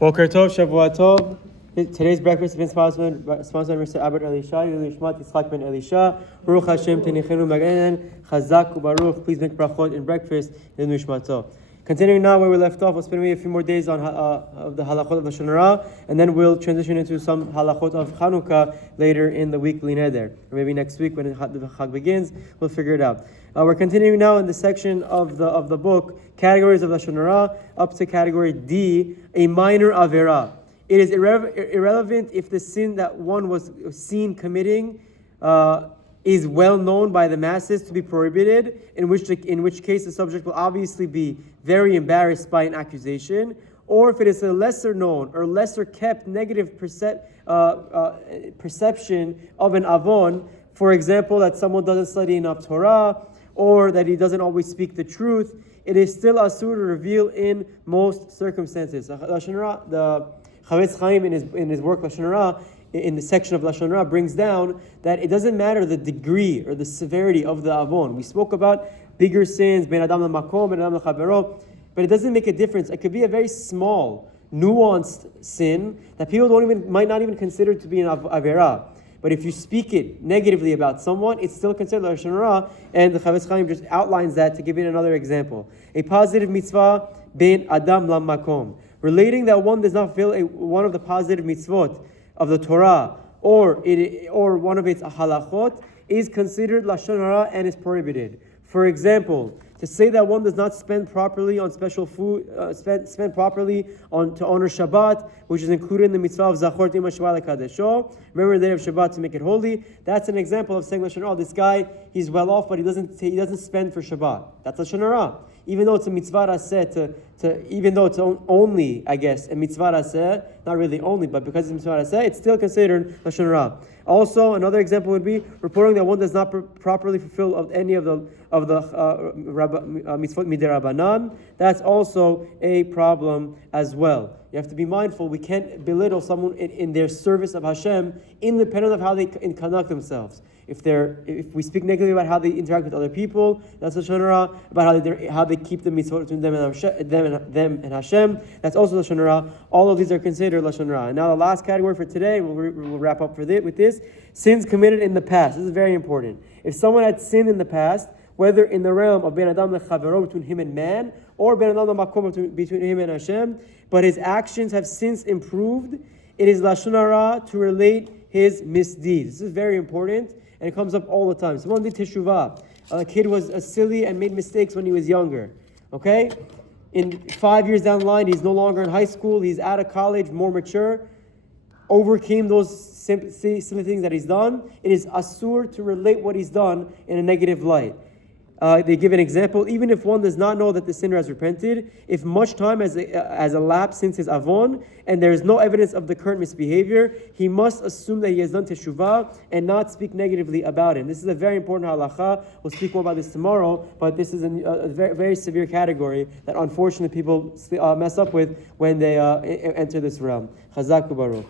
Boker Tov, Shavua Tov. Today's breakfast has been sponsored by Mr. Albert Elisha, Yulishmat Yitzchak ben Elisha, Baruch Hashem, Tenichenu Maganen, Chazak Ubaruch. Please make brachot in breakfast in Nishmato. Continuing now where we left off, we'll spend maybe a few more days on of the Halachot of Lashon Hara, and then we'll transition into some Halachot of Chanukah later in the week Neder. Or maybe next week when the Chag begins, we'll figure it out. We're continuing now in the section of the book, categories of Lashon Hara, up to category D, a minor Avera. It is irrelevant if the sin that one was seen committing is well known by the masses to be prohibited, in which case the subject will obviously be very embarrassed by an accusation, or if it is a lesser known or lesser kept negative perception of an avon, for example, that someone doesn't study enough Torah, or that he doesn't always speak the truth, it is still asur to reveal in most circumstances. Lashon Hara, the Chafetz Chaim in his work Lashon Hara, in the section of Lashon Hara, brings down that it doesn't matter the degree or the severity of the avon. We spoke about bigger sins, ben adam lamakom, ben adam lechavero, but it doesn't make a difference. It could be a very small, nuanced sin that people might not even consider to be an Averah. But if you speak it negatively about someone, it's still considered Lashon Hara, and the Chafetz Chaim just outlines that to give it another example. A positive mitzvah, ben adam lamakom, relating that one does not fulfill one of the positive mitzvot of the Torah, or one of its halachot, is considered Lashon Hara and is prohibited. For example, to say that one does not spend properly on special food, spend properly to honor Shabbat, which is included in the mitzvah of Zachor Tima Shabbat Lekadesho. Remember the day of Shabbat to make it holy. That's an example of saying Lashon Hara. This guy, he's well off, but he doesn't spend for Shabbat. That's Lashon Hara. Even though it's a mitzvah raseh even though it's only, I guess, a mitzvah raseh, not really only, but because it's mitzvah raseh, it's still considered Lashon Hara. Also, another example would be reporting that one does not properly fulfill any of the mitzvot midirabanan. That's also a problem as well. You have to be mindful. We can't belittle someone in their service of Hashem, independent of how they conduct themselves. If we speak negatively about how they interact with other people, that's Lashon Hara. About how they keep the mitzvot between them and Hashem, that's also Lashon Hara. All of these are considered Lashon Hara. And now the last category for today, we'll wrap up with this: sins committed in the past. This is very important. If someone had sinned in the past, whether in the realm of ben adam lechavero, between him and man, or ben adam lamakom, between him and Hashem, but his actions have since improved, it is Lashon Hara to relate his misdeeds. This is very important, and it comes up all the time. Someone did teshuvah. A kid was silly and made mistakes when he was younger. Okay? In 5 years down the line, he's no longer in high school, he's out of college, more mature, overcame those silly things that he's done. It is asur to relate what he's done in a negative light. They give an example. Even if one does not know that the sinner has repented, if much time has elapsed since his avon, and there is no evidence of the current misbehavior, he must assume that he has done teshuvah and not speak negatively about him. This is a very important halacha. We'll speak more about this tomorrow, but this is a very, very severe category that unfortunately people mess up with when they enter this realm. Chazak u'baruch.